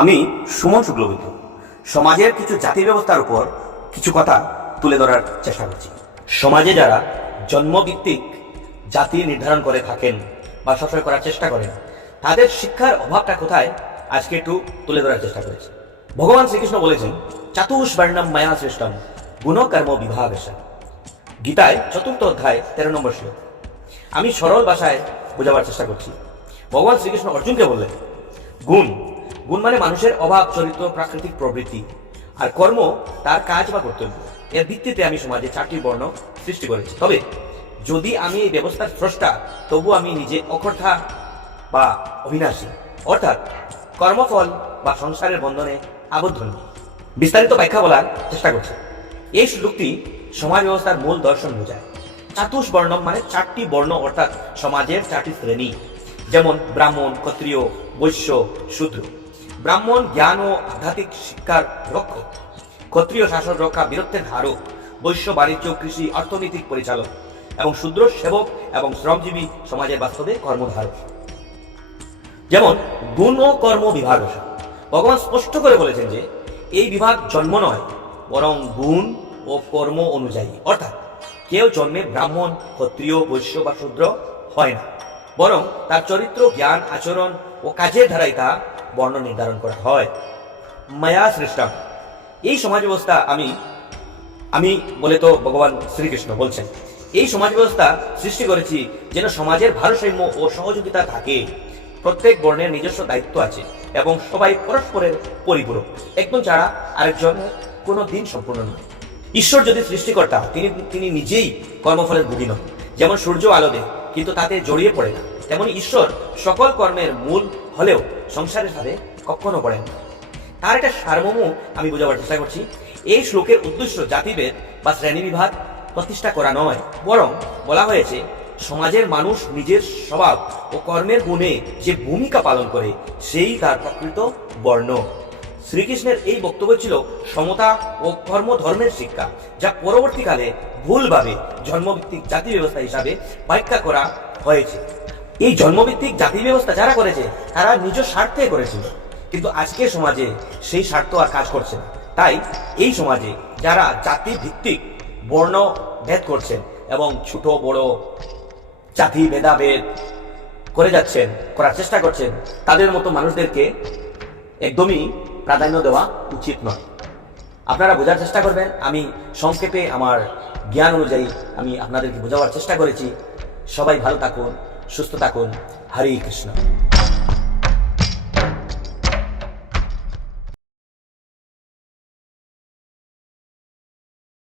আমি সুমন শুক্লবৈদ্য সমাজের কিছু জাতি ব্যবস্থার উপর কিছু কথা তুলে ধরার চেষ্টা করছি। সমাজে যারা জন্মভিত্তিক জাতি নির্ধারণ করে থাকেন বা সবসময় করার চেষ্টা করেন, তাদের শিক্ষার অভাবটা কোথায় আজকে একটু তুলে ধরার চেষ্টা করেছি। ভগবান শ্রীকৃষ্ণ বলেছেন, চাতুষ্বর্ণম মায়া শ্রেষ্ঠম গুণকর্ম বিভাগেশা। গীতায় 4th অধ্যায় 13 নম্বর শ্লোক। আমি সরল ভাষায় বোঝাবার চেষ্টা করছি। ভগবান শ্রীকৃষ্ণ অর্জুনকে বললেন, গুণ গুণ মানে মানুষের অভাব, চরিত্র, প্রাকৃতিক প্রবৃত্তি, আর কর্ম তার কাজ বা কর্তব্য। এর ভিত্তিতে আমি সমাজে 4টি বর্ণ সৃষ্টি করেছি। তবে যদি আমি এই ব্যবস্থার স্রষ্টা, তবু আমি নিজে অকর্তা বা অবিনাশী, অর্থাৎ কর্মফল বা সংসারের বন্ধনে আবদ্ধ নই। বিস্তারিত ব্যাখ্যা বলার চেষ্টা করছি। এই শ্লোকটি সমাজ ব্যবস্থার মূল দর্শন বোঝায়। চাতুষ্বর্ণম মানে 4টি বর্ণ, অর্থাৎ সমাজের 4টি শ্রেণী, যেমন ব্রাহ্মণ, ক্ষত্রিয়, বৈশ্য, শূদ্র। ব্রাহ্মণ জ্ঞান ও আধ্যাত্মিক শিক্ষার রক্ষক, ক্ষত্রিয় শাসন রক্ষা বীরত্বের ধারক, বৈশ্য বাণিজ্য, কৃষি, অর্থনৈতিক পরিচালক, এবং শূদ্র সেবক এবং শ্রমজীবী, সমাজের বাস্তবে কর্মধারক। যেমন গুণ ও কর্ম বিভাগ। ভগবান স্পষ্ট করে বলেছেন যে এই বিভাগ জন্ম নয়, বরং গুণ ও কর্ম অনুযায়ী, অর্থাৎ কেউ জন্মে ব্রাহ্মণ, ক্ষত্রিয়, বৈশ্য বা শূদ্র হয় না, বরং তার চরিত্র, জ্ঞান, আচরণ ও কাজের ধারায় তা বর্ণ নির্ধারণ করা হয়। মায়া সৃষ্টা, এই সমাজ ব্যবস্থা আমি বলে তো ভগবান শ্রীকৃষ্ণ বলছেন, এই সমাজ ব্যবস্থা সৃষ্টি করেছি যেন সমাজের ভারসাম্য ও সহযোগিতা থাকে। প্রত্যেক বর্ণের নিজস্ব দায়িত্ব আছে এবং সবাই পরস্পরের পরিপূরক। একজন ছাড়া আরেকজনের কোনো দিন সম্পূর্ণ নয়। ঈশ্বর যদি সৃষ্টিকর্তা, তিনি নিজেই কর্মফলের ভোগী নন। যেমন সূর্য আলো দেয় কিন্তু তাতে জড়িয়ে পড়ে না, তেমনি ঈশ্বর সকল কর্মের মূল হলেও সংসারের সাথে কখনো পড়েন না। তার একটা সারমর্ম আমি বোঝাবার চেষ্টা করছি। এই শ্লোকের উদ্দেশ্য জাতিভেদ বা শ্রেণীবিভাগ প্রতিষ্ঠা করা নয়, বরং বলা হয়েছে সমাজের মানুষ নিজের স্বভাব ও কর্মের গুণে যে ভূমিকা পালন করে সেই তার প্রকৃত বর্ণ। শ্রীকৃষ্ণের এই বক্তব্য ছিল সমতা ও কর্মধর্মের শিক্ষা, যা পরবর্তীকালে ভুলভাবে জন্মভিত্তিক জাতি ব্যবস্থা হিসাবে ব্যাখ্যা করা হয়েছে। এই জন্মভিত্তিক জাতি ব্যবস্থা যারা করেছে তারা নিজ স্বার্থে করেছিল, কিন্তু আজকের সমাজে সেই স্বার্থ আর কাজ করছে না। তাই এই সমাজে যারা জাতি ভিত্তিক বর্ণ ভেদ করছেন এবং ছোট বড় জাতি ভেদাভেদ করার চেষ্টা করছেন, তাদের মতো মানুষদেরকে একদমই প্রাধান্য দেওয়া উচিত নয়। আপনারা বোঝার চেষ্টা করবেন। আমি সংক্ষেপে আমার জ্ঞান অনুযায়ী আমি আপনাদেরকে বোঝাবার চেষ্টা করেছি। সবাই ভালো থাকুন, সুস্থ থাকুন। হরে কৃষ্ণ।